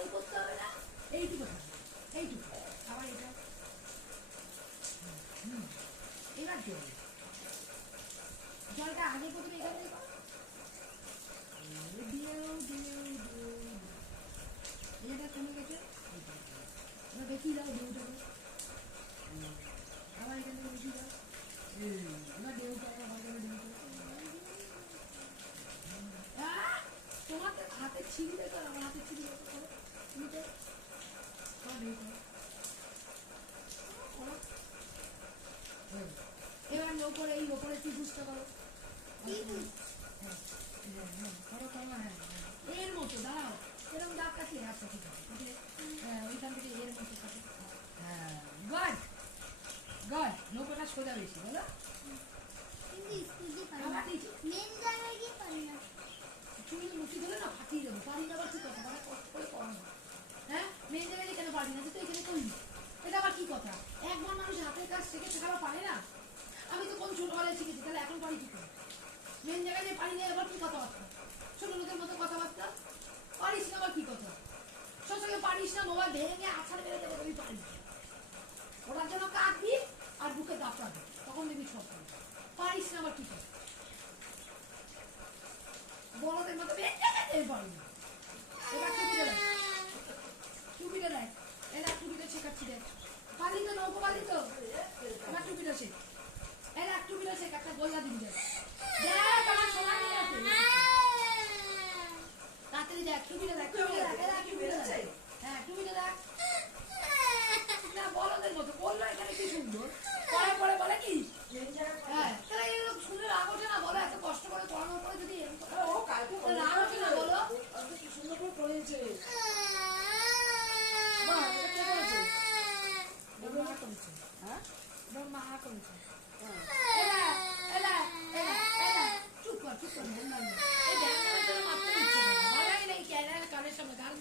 ওই করতে হবে না, এইটুকু থাকবে, এইটুকু। আবার এটা এবার জলটা আগে প্রথমে এখান থেকে এটা কমে গেছে, এবার দেখিয়ে দাও ঢেউটাকে, আবার এখান থেকে দেখিয়ে দাও, এবার ঢেউটা তোমার তো হাতে ছিঁড়বে তো, আমার হাতে ছিঁড়বে এবার ওপরে এই ওপরে ত্রিভুজটা করো, এর মতো দাঁড়াও, এরকম দাগ কাটিয়ে, আচ্ছা ঠিক আছে, ওইখান থেকে এর মতো কাটে, হ্যাঁ গুড গুড, নৌকোটা সোজা বেশি বলো, চুল মুখি ধরে না ফাটিয়ে দেবো, পারি না, ঠিক কথা, মানে কষ্ট করে করো না, হ্যাঁ মেন জায়গায় কেন পারি না, তুই তো এখানে করলি, এটা আবার কি কথা, একবার মানুষ হাতের কাজ শিখে শেখানো পারে না, আমি তো কোন ছোটবেলায় শিখেছি, তাহলে এখন পারি কি করে, মেন জায়গায় যে পারি না, এবার কি কথাবার্তা, ছোট লোকের মতো কথাবার্তা, পারিস না আবার কি কথা, সঙ্গে পারিস না, মোবাইল ভেঙে আছাড় বেড়ে দেবো, তুমি পারিস ওটার জন্য কাটবি আর বুকে দাপড়াবি, তখন দেখবি সব পারিস না আবার কি কথা, বড়দের মতো পারি না, এবার টুপিটা দেখ, টুপিটা দেখ, এরা টুপিটা শেখাচ্ছি দেখ, পারি তো নৌকো পারি তো, এবার টুপিটা শেখ, এরা টুপিটা শেখ, একটা গোল্লা দিবি দেখ, দেখ আমার সময় নেই আছে, তাড়াতাড়ি দেখ, টুপিটা দেখ, টুপিটা দেখ, এরা টুপিটা দেখ, হ্যাঁ টুপিটা দেখ, না বড়দের মতো বললো, এখানে কি সুন্দর পরে পরে বলে কি, হ্যাঁ তাহলে এরকম শুনে রাগ ওঠে না বলো, এত কষ্ট করে পড়ানোর পরে যদি রাগ ওঠে না বলো, কি সুন্দর করে পড়েছে, চুপ কর চুপ কর, কানের সামনে গান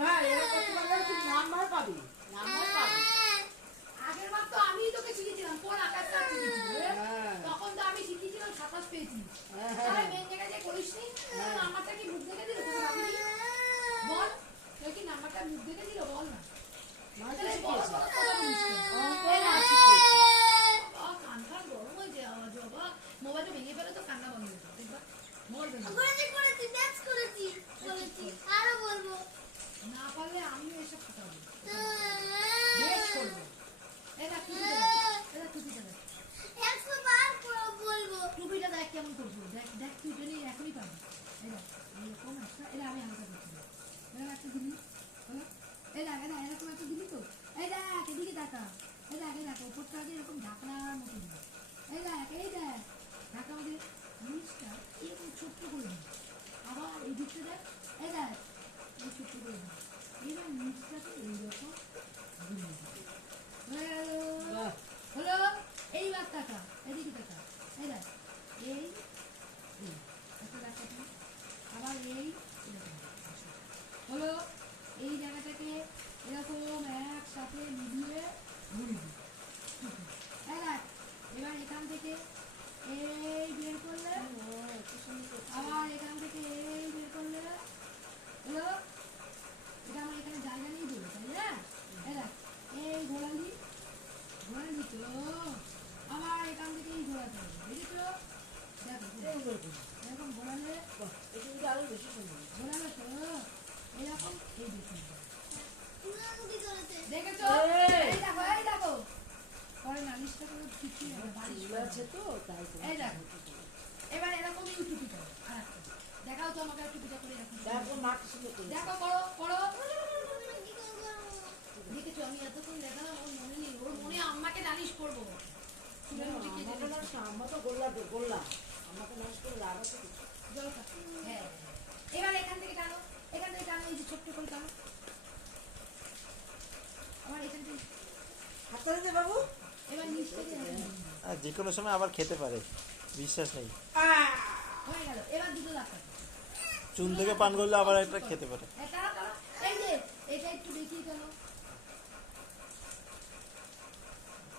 ভাই নাম্বার পাবি, নাম্বার পাবি, আগের বার তো আমি তোকে শিখিয়েছিলাম, কোন আকাশটা তখন তো আমি শিখিয়েছিলাম 27 পেয়েছি, তাহলে মেন জায়গায় যে করিসনি, নাম্বারটা কি মুখ দেখে দিল তোকে ভাবিনি, বল তুই কি নাম্বারটা মুখ দেখে দিল, বল না, কান খান গরম হয়ে যায়, মোবাইলটা ভেঙে ফেলে তো কান্না বন্ধ হয়ে যাবে, না পারলে আমিও এসব খাটাবো, বেশ করবো, টুপিটা দেখ কেমন করবো, দেখ দেখ তুই পেলে এখনই পাবি, এরকম একটা, এরা আমি হালকা করছি, এরকম একটা দিলি, হলো এই দেখ, এরা এরকম একটা দিলি তো, এই দেখ এদিকে দেখা, এই দেখ এই দেখ ওপরটা আগে এরকম ঢাকনার মতো দিল, এই দেখ ঢাকা আমাদের নিচটা এরকম ছোট্ট করে দিই, আবার এই দিকটা দেখ, এই দেখ এই ছোট্ট করে দিই, এবার নিচটাকে এইরকম হলো, এইবার টাকা এদিকে টাকা, এই দেখ এই একটা দেখা, আবার এই হলো, এই জায়গাটাকে এরকম একসাথে মিলিয়ে ঘুরিয়ে দিই, এবার এখান থেকে এই বের করলে, আবার এখান থেকে এই বের করলে, হলো এটা আমার এখানে জায়গা নেই বলে, তাই না, এই ঘোরালি ঘোরালি তো, আবার এখান থেকে এই ঘোরাতে হবে, বুঝেছো, দেখো এরকম ঘোরালে আরো বেশি সুন্দর, ঘোরালে তো এরকম, এই দেখেছো, এই দেখো এই দেখো, পরে না লিস্টটা করে কিছু আছে তো তাই, এই দেখো এবার এরকম ইউটিউবে করো, আরেকটা দেখাও তো আমাকে, টুপিটা করে রাখো, দেখো মা কি সুন্দর করে, দেখো করো করো, দেখেছো আমি এতক্ষণ দেখালাম, ওর মনে নেই, ওর মনে আম্মাকে জানিস করবো, আম্মা তো গোল্লা গোল্লা, আমাকে নাচ করে লাভ আছে জল খা, হ্যাঁ এবার এখান থেকে টানো, এখান থেকে টানো, এই যে ছোট্ট করে টানো, আমার এখান থেকে হাতটা দে বাবু, এবার নিচ থেকে যে কোনো সময় আবার খেতে পারে, বিশ্বাস নেই, হয়ে গেল, এবার দুটো রাখো, চুন থেকে পান করলে আবার একটা খেতে পারে, এই যে এটা একটু দেখিয়ে কেন,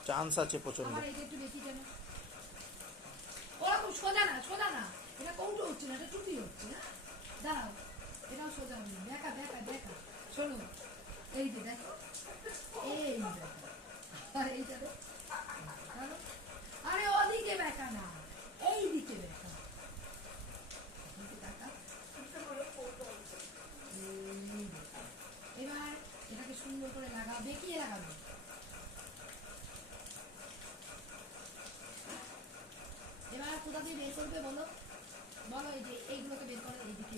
চান্স আছে প্রচন্ড, এটা একটু দেখিয়ে কেন, ওরকম সোজা না, সোজা না, এটা কৌটো হচ্ছে না, এটা টুপি হচ্ছে না, দাঁড়াও এটাও সোজা হবে, দেখা দেখা দেখা শোনো, এই যে দেখো, এই দেখো, আর এইটা দেখো, দেখো। আরে ওদিকে বেঁকা না, এই দিকে বেঁকা। এদিকে তাকা। এই দেখো। এবার এটাকে সুন্দর করে লাগাও, বেঁকিয়ে লাগাবে। এবার কোথা দিয়ে বের করবে বলো, বলো এই যে এইগুলোকে বের করো এইদিকে।